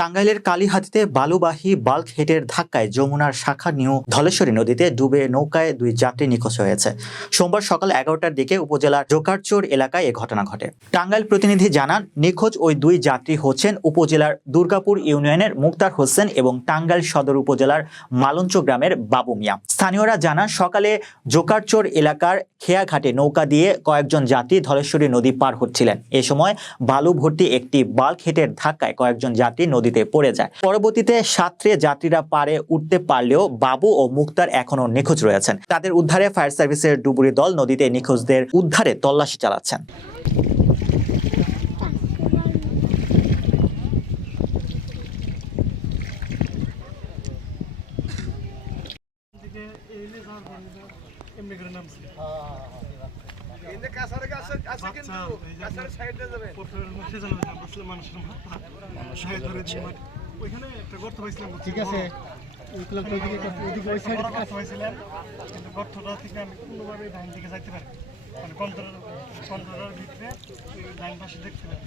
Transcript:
টাঙ্গাইলের কালীহাতিতে বালুবাহী বাল্ক হেডের ধাক্কায় যমুনার শাখা নিউ ধলেশ্বরী নদীতে ডুবে নৌকায় 2 যাত্রী নিখোঁজ হয়েছে। সোমবার সকাল 11টার দিকে উপজেলার জোকারচর এলাকায় এ ঘটনা ঘটে। টাঙ্গাইল প্রতিনিধি জানান, নিখোঁজ ওই 2 যাত্রী হচ্ছেন উপজেলার দুর্গাপুর ইউনিয়নের মুক্তার হোসেন এবং টাঙ্গাইল সদর উপজেলার মালঞ্চ গ্রামের বাবু মিয়া। স্থানীয়রা জানান, সকালে জোকারচর এলাকার খেয়াঘাটে নৌকা দিয়ে কয়েকজন যাত্রী ধলেশ্বরী নদী পার হচ্ছিলেন। এ সময় বালু ভর্তি একটি বাল্ক হেডের ধাক্কায় কয়েকজন যাত্রী নদীতে পড়ে যায়। পরবর্তীতে সাঁতরে যাত্রীরা পারে উঠতে পারলেও বাবু ও মুক্তার এখনো নিখোঁজ রয়েছেন। তাদের উদ্ধারে ফায়ার সার্ভিসের ডুবুরি দল নদীতে নিখোঁজদের উদ্ধারে তল্লাশি চালাচ্ছেন। ঠিক আছে, গর্তটা থেকে আমি কোনোভাবে ডাইন দিকে যাইতে পারি, মানে কন্ট্রোলের ভিতরে ডাইন পাশে দেখতে পারি।